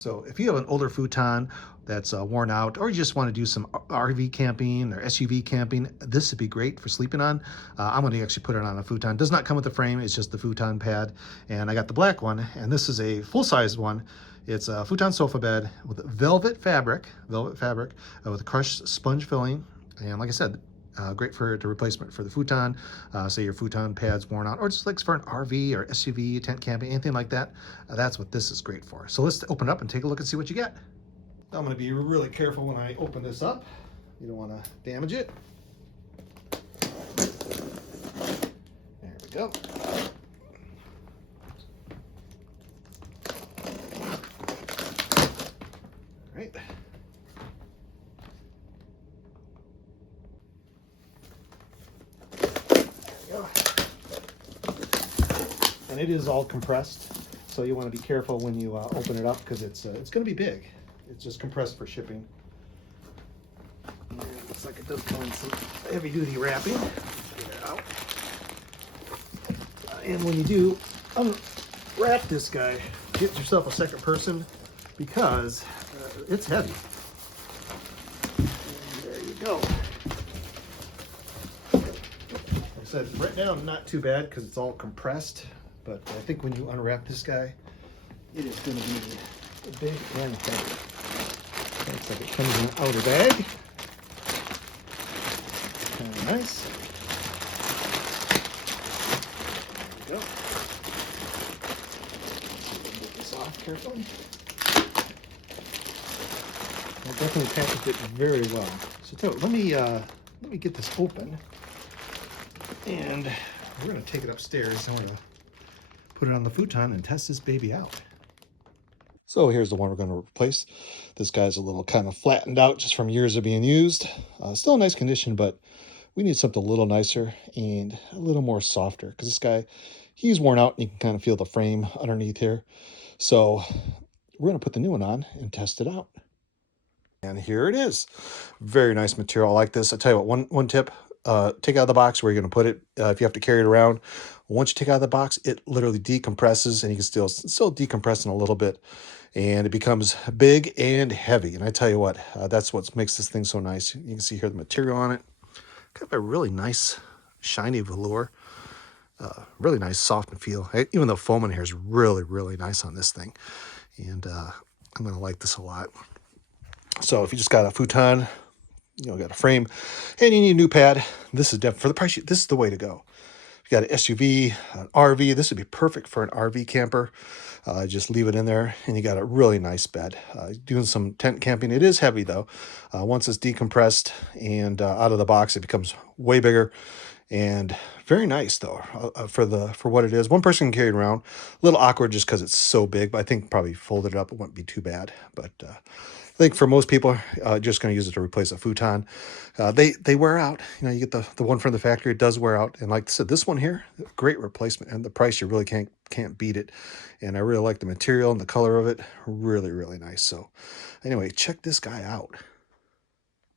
So if you have an older futon that's worn out, or you just want to do some RV camping or SUV camping, this would be great for sleeping on. I'm going to actually put it on a futon. It does not come with the frame, it's just the futon pad. And I got the black one, and this is a full-size one. It's a futon sofa bed with velvet fabric with a crushed sponge filling. And like I said, great for the replacement for the futon. Say your futon pad's worn out, or just like for an RV or SUV, tent camping, anything like that. That's what this is great for. So let's open it up and take a look and see what you get. I'm going to be really careful when I open this up. You don't want to damage it. There we go. All right. And it is all compressed, so you want to be careful when you open it up, because it's going to be big. It's just compressed for shipping. And it looks like it does come in some heavy-duty wrapping. Get it out. And when you do unwrap this guy, get yourself a second person, because it's heavy. And there you go. Like I said, right now not too bad because it's all compressed. But I think when you unwrap this guy, it is going to be big and heavy. Looks like it comes in an outer bag. Kind of nice. There we go. Get this off carefully. I definitely packaged it very well. So let me get this open, and we're going to take it upstairs. I want to put it on the futon and test this baby out. So here's the one we're going to replace. This guy's a little kind of flattened out just from years of being used. Still in nice condition, but we need something a little nicer and a little more softer, because this guy, he's worn out and you can kind of feel the frame underneath here. So we're going to put the new one on and test it out. And here it is. Very nice material. I like this. I'll tell you what, one tip, take out of the box where you're going to put it. If you have to carry it around, once you take it out of the box, it literally decompresses, and you can still decompressing a little bit, and it becomes big and heavy. And I tell you what, that's what makes this thing so nice. You can see here the material on it. Kind of a really nice shiny velour. Really nice soft and feel. Even the foam in here is really, really nice on this thing. And I'm going to like this a lot. So if you just got a futon, got a frame, and you need a new pad, this is definitely, for the price, this is the way to go. If you got an SUV, an RV, this would be perfect for an RV camper. Just leave it in there, and you got a really nice bed. Doing some tent camping, it is heavy though. Once it's decompressed and out of the box, it becomes way bigger and very nice though, for what it is. One person can carry it around. A little awkward just because it's so big, but I think probably folded it up, it wouldn't be too bad. But I think for most people, just going to use it to replace a futon. They wear out. You get the one from the factory, it does wear out. And like I said, this one here, great replacement. And the price, you really can't beat it. And I really like the material and the color of it. Really, really nice. So anyway, check this guy out.